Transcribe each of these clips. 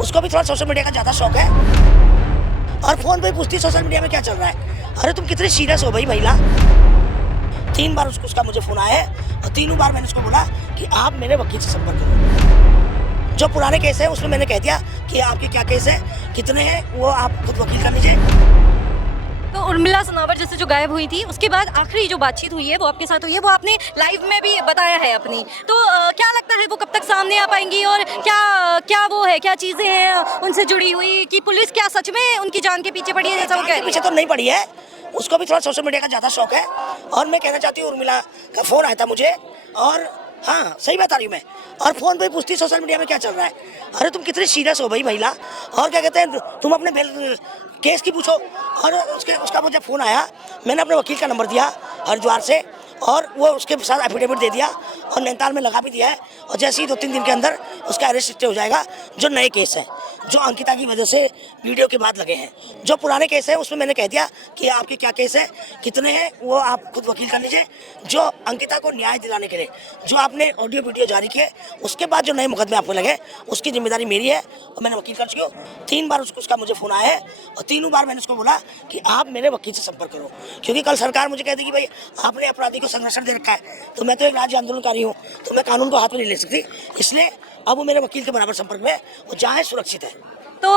उसको भी थोड़ा सोशल मीडिया का ज़्यादा शौक है और फ़ोन पे पूछती सोशल मीडिया में क्या चल रहा है। अरे तुम कितनी सीरियस हो भाई महिला। 3 बार उसका मुझे फ़ोन आया है और तीनों बार मैंने उसको बोला कि आप मेरे वकील से संपर्क करो। जो पुराने केस है उसमें मैंने कह दिया कि आपके क्या केस है, कितने हैं, वो आप खुद वकील कर लीजिए। तो उर्मिला सनावर जैसे जो गायब हुई थी उसके बाद आखिरी जो बातचीत हुई है वो आपके साथ हुई है, वो आपने लाइव में भी बताया है अपनी। तो क्या लगता है वो कब तक सामने आ पाएंगी और क्या क्या वो है, क्या चीज़ें हैं उनसे जुड़ी हुई कि पुलिस क्या सच में उनकी जान के पीछे पड़ी है जैसा वो कह रही पीछे है? तो नहीं पड़ी है, उसको भी थोड़ा सोशल मीडिया का ज़्यादा शौक है। और मैं कहना चाहती हूँ उर्मिला का फ़ोन आया था मुझे और हाँ सही बता रही हूँ मैं, और फ़ोन पे पूछती सोशल मीडिया में क्या चल रहा है। अरे तुम कितनी सीरियस हो भाई महिला, और क्या कहते हैं तुम अपने केस की पूछो। और उसका मुझे फ़ोन आया, मैंने अपने वकील का नंबर दिया हरिद्वार से और वो उसके साथ एफिडेविट दे दिया और नैनीताल में लगा भी दिया है। और जैसे ही 2-3 दिन के अंदर उसका अरेस्ट हो जाएगा। जो नए केस हैं जो अंकिता की वजह से वीडियो के बाद लगे हैं, जो पुराने केस हैं उसमें मैंने कह दिया कि आपके क्या केस है, कितने हैं, वो आप खुद वकील कर लीजिए। जो अंकिता को न्याय दिलाने के लिए जो आपने ऑडियो वीडियो जारी किए, उसके बाद जो नए मुकदमे आपको लगे उसकी जिम्मेदारी मेरी है और मैंने वकील कर चुकी हूँ। 3 बार उसका मुझे फ़ोन आया है और तीनों बार मैंने उसको बोला कि आप मेरे वकील से संपर्क करो, क्योंकि कल सरकार मुझे कह देगी भाई आपने अपराधी को संरक्षण दे रखा है, तो मैं तो एक राज्य आंदोलनकारी हूँ, तो मैं कानून को हाथ में नहीं ले सकती। इसलिए अब वो मेरे वकील के बराबर संपर्क में वो जहाँ है सुरक्षित है। तो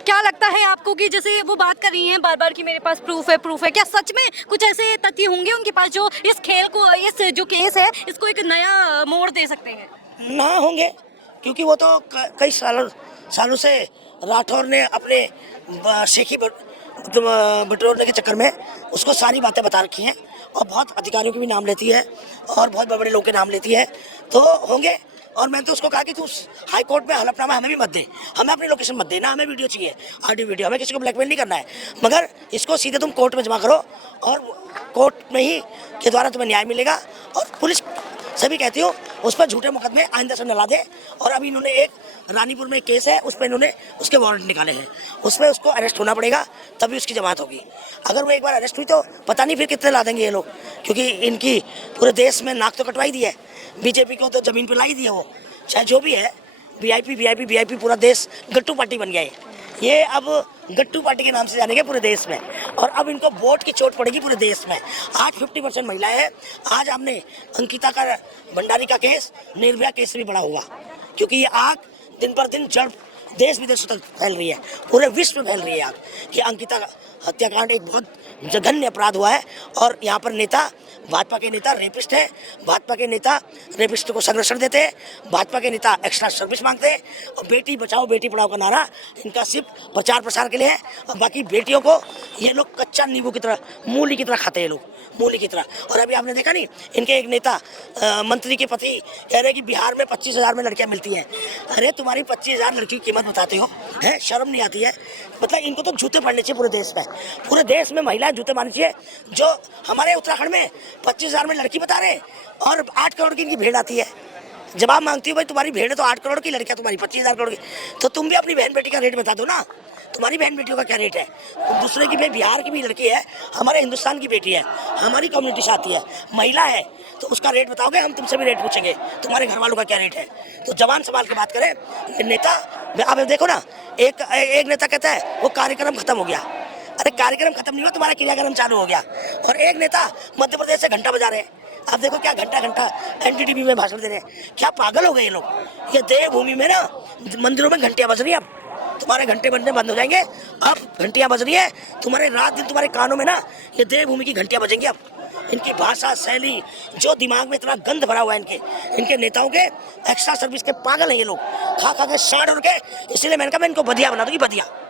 क्या लगता है आपको कि जैसे वो बात कर रही हैं बार बार कि मेरे पास प्रूफ है, क्या सच में कुछ ऐसे तथ्य होंगे उनके पास जो इस खेल को, इस जो केस है इसको एक नया मोड़ दे सकते हैं? ना होंगे, क्योंकि वो तो कई सालों से राठौर ने अपने शेखी बटोरने के चक्कर में उसको सारी बातें बता रखी हैं और बहुत अधिकारियों के भी नाम लेती है और बहुत बड़े बड़े लोगों के नाम लेती है, तो होंगे। और मैंने तो उसको कहा कि तू हाई कोर्ट में हलफनामा हमें भी मत दे, हमें अपनी लोकेशन मत देना, हमें वीडियो चाहिए, ऑडियो वीडियो, हमें किसी को ब्लैकमेल नहीं करना है, मगर इसको सीधे तुम कोर्ट में जमा करो और कोर्ट में ही के द्वारा तुम्हें न्याय मिलेगा। और पुलिस सभी कहती हूँ उस पर झूठे मुकदमे आइंदा से न ला दे। और अभी इन्होंने एक रानीपुर में एक केस है, उस पर इन्होंने उसके वारंट निकाले हैं, उसमें उसको अरेस्ट होना पड़ेगा तभी उसकी जमानत होगी। अगर वो एक बार अरेस्ट हुई तो पता नहीं फिर कितने ला देंगे ये लोग, क्योंकि इनकी पूरे देश में नाक तो कटवाई दी है, बीजेपी को तो ज़मीन पर लाई दी है। वो चाहे जो भी है, वीआईपी पूरा देश गट्टू पार्टी बन गया है। ये अब गट्टू पार्टी के नाम से जानेंगे पूरे देश में, और अब इनको वोट की चोट पड़ेगी पूरे देश में। आज 50% महिलाएं हैं। आज हमने अंकिता का भंडारी का केस निर्भया केस से भी बड़ा हुआ, क्योंकि ये आग दिन पर दिन जड़ देश विदेशों तक फैल रही है, पूरे विश्व में फैल रही है आग कि अंकिता हत्याकांड एक बहुत जघन्य अपराध हुआ है। और यहाँ पर नेता, भाजपा के नेता रेपिस्ट हैं, भाजपा के नेता रेपिस्ट को संरक्षण देते हैं, भाजपा के नेता एक्स्ट्रा सर्विस मांगते हैं, और बेटी बचाओ बेटी पढ़ाओ का नारा इनका सिर्फ प्रचार प्रसार के लिए है। और बाकी बेटियों को ये लोग कच्चा नींबू की तरह, मूली की तरह खाते हैं, लोग मूली की तरह। और अभी आपने देखा नहीं, इनके एक नेता मंत्री के पति कह रहे हैं कि बिहार में 25,000 में लड़कियाँ मिलती हैं। अरे तुम्हारी 25,000 लड़की की कीमत बताते हो, है शर्म नहीं आती है? मतलब इनको तो जूते पड़ने चाहिए पूरे देश में महिलाएं जूते मारनी चाहिए। जो हमारे उत्तराखंड में 25,000 में लड़की बता रहे हैं और 8 करोड़ की इनकी भीड़ आती है। जवाब मांगती हूँ भाई तुम्हारी भीड़ है तो 8 करोड़ की, लड़कियाँ तुम्हारी 25,000 करोड़ की, तो तुम भी अपनी बहन बेटी का रेट बता दो ना, तुम्हारी बहन बेटियों का क्या रेट है। दूसरे की, भाई बिहार की भी लड़की है, हमारे हिंदुस्तान की बेटी है, हमारी कम्युनिटी से आती है, महिला है, तो उसका रेट बताओगे, हम तुमसे भी रेट पूछेंगे तुम्हारे घर वालों का क्या रेट है। तो जवान संभाल के बात करें। नेता आप देखो ना, एक नेता कहता है वो कार्यक्रम खत्म हो गया। अरे कार्यक्रम खत्म नहीं हुआ, तुम्हारा क्रियाक्रम चालू हो गया। और एक नेता मध्य प्रदेश से घंटा बजा रहे हैं, आप देखो क्या घंटा एनडीटीवी में भाषण दे रहे हैं, क्या पागल हो गए ये लोग। ये देवभूमि में ना मंदिरों में घंटियां बज रही हैं, अब तुम्हारे घंटे बजने बंद हो जाएंगे, अब घंटियां बज रही है तुम्हारे रात दिन, तुम्हारे कानों में ना ये देवभूमि की घंटियां बजेंगी अब। इनकी भाषा शैली, जो दिमाग में इतना गंद भरा हुआ है इनके नेताओं के, एक्स्ट्रा सर्विस के पागल हैं ये लोग, खा खा के साड़ उड़ के। इसलिए मैंने कहा मैं इनको बधिया बना दूंगी, बधिया।